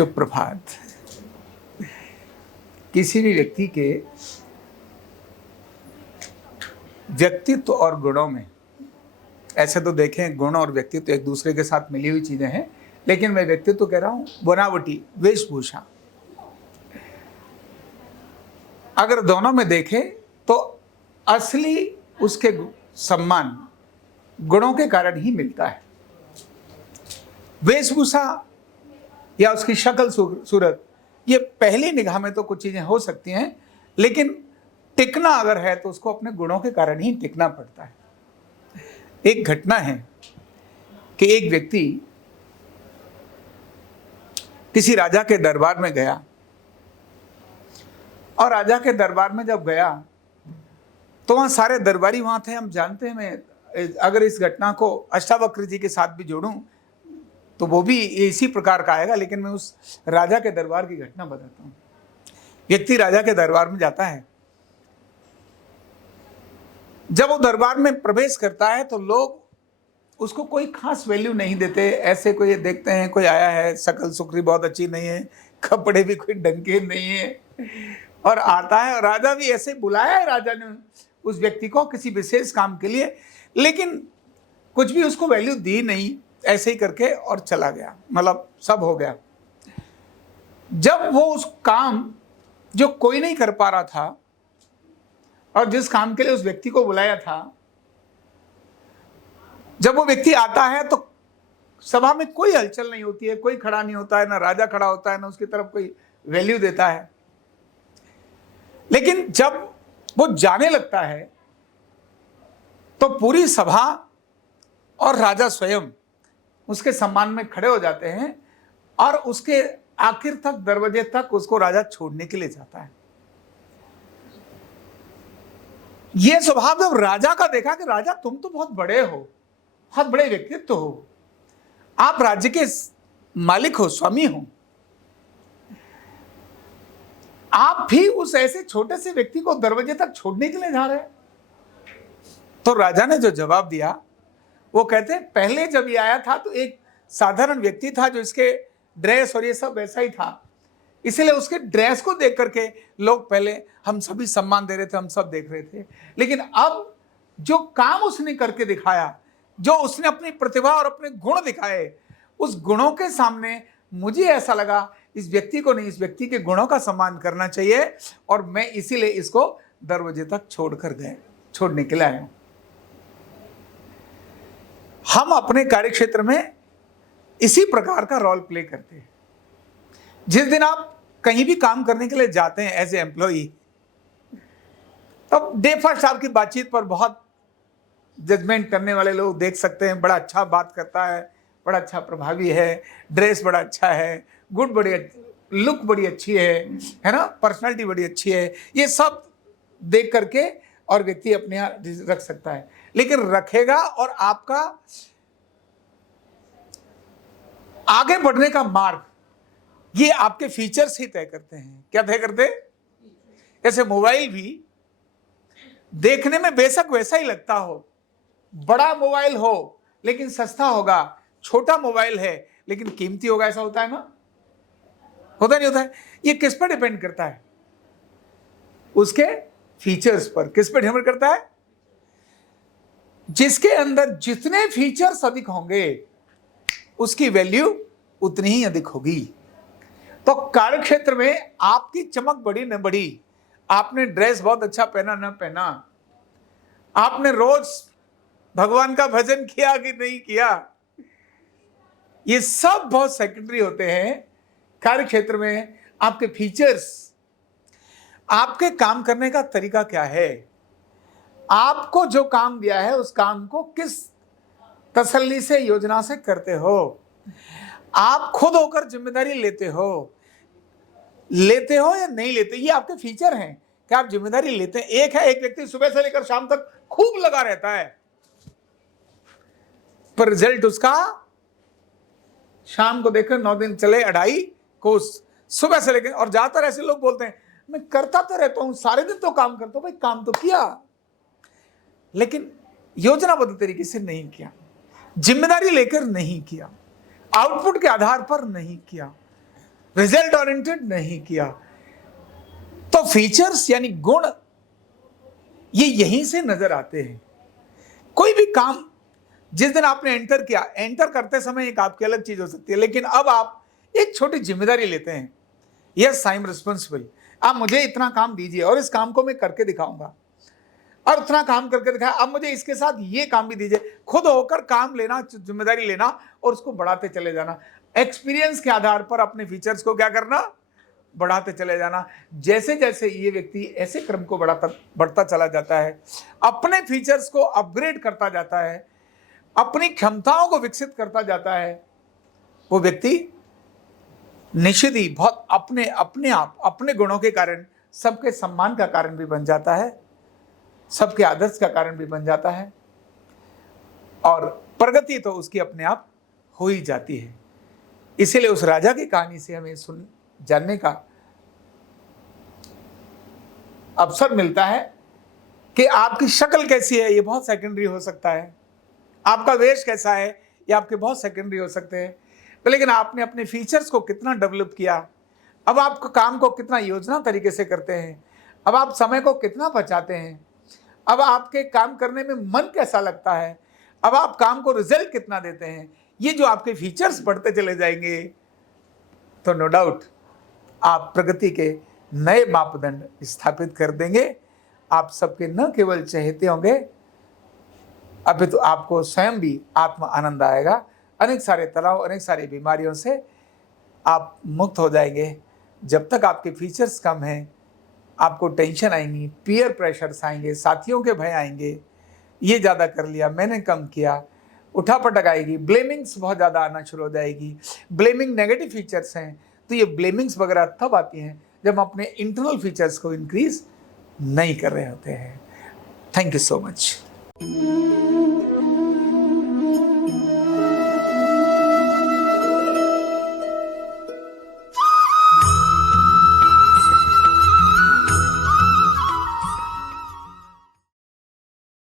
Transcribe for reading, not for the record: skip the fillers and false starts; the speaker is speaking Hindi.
शुभ प्रभात। किसी भी व्यक्ति के व्यक्तित्व और गुणों में, ऐसे तो देखें गुण और व्यक्तित्व एक दूसरे के साथ मिली हुई चीजें हैं, लेकिन मैं व्यक्तित्व कह रहा हूं, बनावटी वेशभूषा, अगर दोनों में देखें तो असली उसके सम्मान गुणों के कारण ही मिलता है। वेशभूषा या उसकी शक्ल सूरत, ये पहली निगाह में तो कुछ चीजें हो सकती हैं, लेकिन टिकना अगर है तो उसको अपने गुणों के कारण ही टिकना पड़ता है। एक घटना है कि एक व्यक्ति किसी राजा के दरबार में गया, और राजा के दरबार में जब गया तो वहां सारे दरबारी वहां थे। हम जानते हैं, मैं अगर इस घटना को अष्टावक्र जी के साथ भी जोड़ूं तो वो भी इसी प्रकार का आएगा, लेकिन मैं उस राजा के दरबार की घटना बताता हूं। व्यक्ति राजा के दरबार में जाता है, जब वो दरबार में प्रवेश करता है तो लोग उसको कोई खास वैल्यू नहीं देते। ऐसे कोई देखते हैं, कोई आया है, शक्ल सुकरी बहुत अच्छी नहीं है, कपड़े भी कोई ढंग के नहीं है, और आता है। और राजा भी ऐसे बुलाया है राजा ने उस व्यक्ति को किसी विशेष काम के लिए, लेकिन कुछ भी उसको वैल्यू दी नहीं, ऐसे ही करके और चला गया। मतलब सब हो गया। जब वो उस काम जो कोई नहीं कर पा रहा था और जिस काम के लिए उस व्यक्ति को बुलाया था, जब वो व्यक्ति आता है तो सभा में कोई हलचल नहीं होती है, कोई खड़ा नहीं होता है, ना राजा खड़ा होता है, ना उसकी तरफ कोई वैल्यू देता है। लेकिन जब वो जाने लगता है तो पूरी सभा और राजा स्वयं उसके सम्मान में खड़े हो जाते हैं, और उसके आखिर तक, दरवाजे तक उसको राजा छोड़ने के लिए जाता है। यह स्वभाव जब राजा का देखा कि राजा तुम तो बहुत बड़े हो, बहुत बड़े व्यक्तित्व हो, आप राज्य के मालिक हो, स्वामी हो, आप भी उस ऐसे छोटे से व्यक्ति को दरवाजे तक छोड़ने के लिए जा रहे हैं। तो राजा ने जो जवाब दिया वो कहते हैं, पहले जब ये आया था तो एक साधारण व्यक्ति था, जो इसके ड्रेस और ये सब वैसा ही था, इसलिए उसके ड्रेस को देख करके लोग पहले हम सभी सम्मान दे रहे थे, हम सब देख रहे थे। लेकिन अब जो काम उसने करके दिखाया, जो उसने अपनी प्रतिभा और अपने गुण दिखाए, उस गुणों के सामने मुझे ऐसा लगा इस व्यक्ति को नहीं, इस व्यक्ति के गुणों का सम्मान करना चाहिए, और मैं इसीलिए इसको दरवाजे तक छोड़ने के लिए आया हूं। हम अपने कार्यक्षेत्र में इसी प्रकार का रोल प्ले करते हैं। जिस दिन आप कहीं भी काम करने के लिए जाते हैं एज ए एम्प्लॉई, तब डे फर्स्ट आपकी बातचीत पर बहुत जजमेंट करने वाले लोग देख सकते हैं, बड़ा अच्छा बात करता है, बड़ा अच्छा प्रभावी है, ड्रेस बड़ा अच्छा है, गुड बड़ी लुक बड़ी अच्छी है ना, पर्सनालिटी बड़ी अच्छी है, ये सब देख करके और व्यक्ति अपने यहाँ रख सकता है। लेकिन रखेगा और आपका आगे बढ़ने का मार्ग ये आपके फीचर्स ही तय करते हैं। क्या तय करते हैं? जैसे मोबाइल भी देखने में बेशक वैसा ही लगता हो, बड़ा मोबाइल हो लेकिन सस्ता होगा, छोटा मोबाइल है लेकिन कीमती होगा, ऐसा होता है ना? होता नहीं होता है? ये किस पर डिपेंड करता है? उसके फीचर्स पर। किस पर डिपेंड करता है? जिसके अंदर जितने फीचर्स अधिक होंगे उसकी वैल्यू उतनी ही अधिक होगी। तो कार्यक्षेत्र में आपकी चमक बढ़ी न बढ़ी, आपने ड्रेस बहुत अच्छा पहना न पहना, आपने रोज भगवान का भजन किया कि नहीं किया, ये सब बहुत सेकेंडरी होते हैं। कार्यक्षेत्र में आपके फीचर्स, आपके काम करने का तरीका क्या है, आपको जो काम दिया है उस काम को किस तसल्ली से, योजना से करते हो, आप खुद होकर जिम्मेदारी लेते हो या नहीं लेते, ये आपके फीचर हैं कि आप जिम्मेदारी लेते हैं। एक व्यक्ति सुबह से लेकर शाम तक खूब लगा रहता है, पर रिजल्ट उसका शाम को देखकर 9 दिन चले 2.5 कोस सुबह से लेकर। और ज्यादातर ऐसे लोग बोलते हैं मैं करता तो रहता हूं, सारे दिन तो काम करता हूं। भाई काम तो किया, लेकिन योजनाबद्ध तरीके से नहीं किया, जिम्मेदारी लेकर नहीं किया, आउटपुट के आधार पर नहीं किया। रिजल्ट ओरिएंटेड नहीं किया। तो फीचर्स यानी गुण ये यहीं से नजर आते हैं। कोई भी काम जिस दिन आपने एंटर किया, एंटर करते समय एक आपकी अलग चीज हो सकती है, लेकिन अब आप एक छोटी जिम्मेदारी लेते हैं। यस, आई एम रिस्पॉन्सिबल, आप मुझे इतना काम दीजिए और इस काम को मैं करके दिखाऊंगा, और उतना काम करके दिखाया, अब मुझे इसके साथ ये काम भी दीजिए। खुद होकर काम लेना, जिम्मेदारी लेना और उसको बढ़ाते चले जाना। एक्सपीरियंस के आधार पर अपने फीचर्स को क्या करना, बढ़ाते चले जाना। जैसे जैसे ये व्यक्ति ऐसे क्रम को बढ़ता चला जाता है, अपने फीचर्स को अपग्रेड करता जाता है, अपनी क्षमताओं को विकसित करता जाता है, वो व्यक्ति निश्चित ही बहुत अपने आप अपने गुणों के कारण सबके सम्मान का कारण भी बन जाता है, सबके आदर्श का कारण भी बन जाता है, और प्रगति तो उसकी अपने आप हो ही जाती है। इसीलिए उस राजा की कहानी से हमें जानने का अवसर मिलता है कि आपकी शक्ल कैसी है ये बहुत सेकेंडरी हो सकता है, आपका वेश कैसा है ये आपके बहुत सेकेंडरी हो सकते हैं, लेकिन आपने अपने फीचर्स को कितना डेवलप किया, अब आप काम को कितना योजना तरीके से करते हैं, अब आप समय को कितना बचाते हैं, अब आपके काम करने में मन कैसा लगता है, अब आप काम को रिजल्ट कितना देते हैं, ये जो आपके फीचर्स बढ़ते चले जाएंगे तो नो डाउट आप प्रगति के नए मापदंड स्थापित कर देंगे। आप सबके न केवल चहेते होंगे, अभी तो आपको स्वयं भी आत्म आनंद आएगा। अनेक सारे तनाव, अनेक सारी बीमारियों से आप मुक्त हो जाएंगे। जब तक आपके फीचर्स कम हैं, आपको टेंशन आएंगी, पीयर प्रेशर्स आएंगे, साथियों के भय आएंगे, ये ज़्यादा कर लिया, मैंने कम किया, उठापटक आएगी, ब्लेमिंग्स बहुत ज़्यादा आना शुरू हो जाएगी। ब्लेमिंग नेगेटिव फीचर्स हैं, तो ये ब्लेमिंग्स वगैरह तब आती हैं जब हम अपने इंटरनल फीचर्स को इंक्रीज नहीं कर रहे होते हैं। Thank you so much.